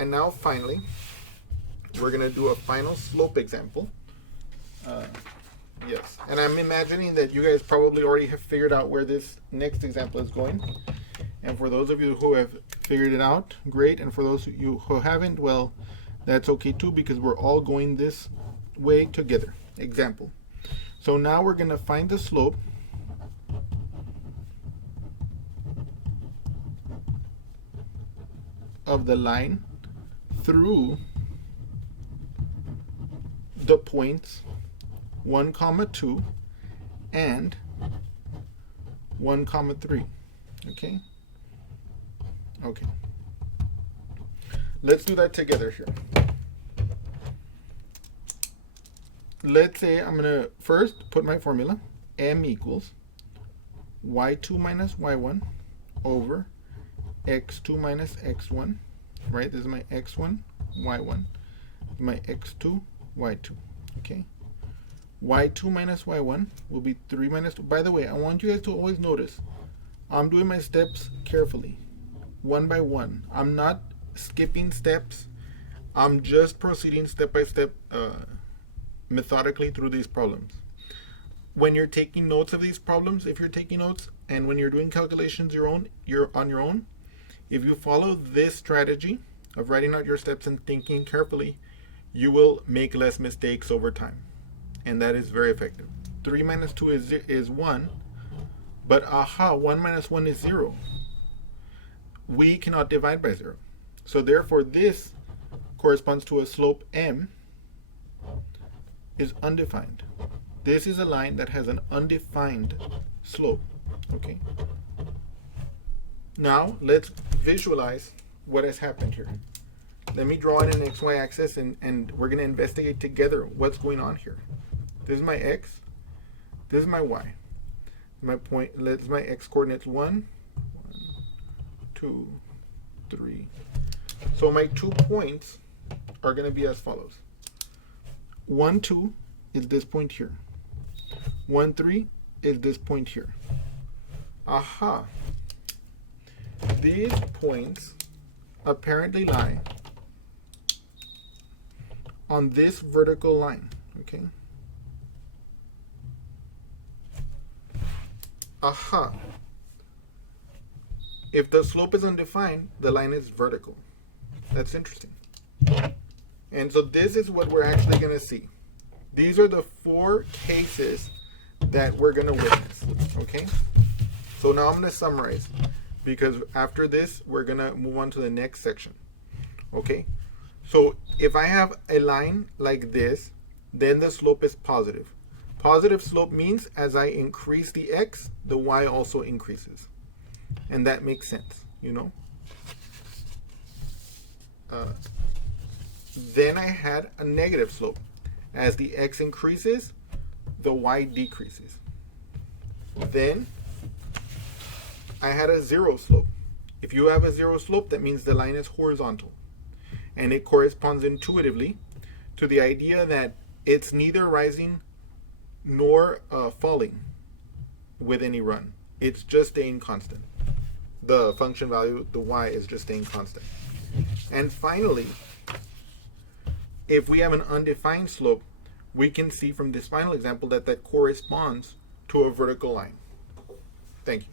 And now finally, we're going to do a final slope example. Yes, and I'm imagining that you guys probably already have figured out where this next example is going. And for those of you who have figured it out, great. And for those of you who haven't, well, that's okay too, because we're all going this way together. Example. So now we're going to find the slope of the line through the points 1, 2 and 1, 3. Okay? Okay. Let's do that together here. Let's say I'm going to first put my formula. M equals y2 minus y1 over x2 minus x1. Right? This is my x1, y1. My x2, y2. Okay? y2 minus y1 will be 3 minus 2. By the way, I want you guys to always notice I'm doing my steps carefully, one by one. I'm not skipping steps. I'm just proceeding step by step, methodically through these problems. When you're taking notes of these problems, if you're taking notes, and when you're doing calculations you're on your own, if you follow this strategy of writing out your steps and thinking carefully, you will make less mistakes over time. And that is very effective. 3 minus 2 is 1, but 1 minus 1 is 0. We cannot divide by 0. So therefore this corresponds to a slope m is undefined. This is a line that has an undefined slope. Okay. Now let's visualize what has happened here. Let me draw in an xy axis and we're going to investigate together what's going on here. This is my x. This is my y. My point. Let's my x coordinates 1, 2, 3. So my 2 points are going to be as follows. 1, 2 is this point here. 1, 3 is this point here. Aha. These points apparently lie on this vertical line. Okay. Aha. If the slope is undefined, the line is vertical. That's interesting. And so this is what we're actually going to see. These are the 4 cases that we're going to witness. Okay? So now I'm going to summarize, because after this, we're going to move on to the next section. Okay? So if I have a line like this, then the slope is positive. Positive slope means as I increase the x, the y also increases. And that makes sense, you know? Then I had a negative slope. As the x increases, the y decreases. Then I had a 0 slope. If you have a 0 slope, that means the line is horizontal. And it corresponds intuitively to the idea that it's neither rising nor falling with any run. It's just staying constant. The function value, the y, is just staying constant. And finally, if we have an undefined slope, we can see from this final example that that corresponds to a vertical line. Thank you.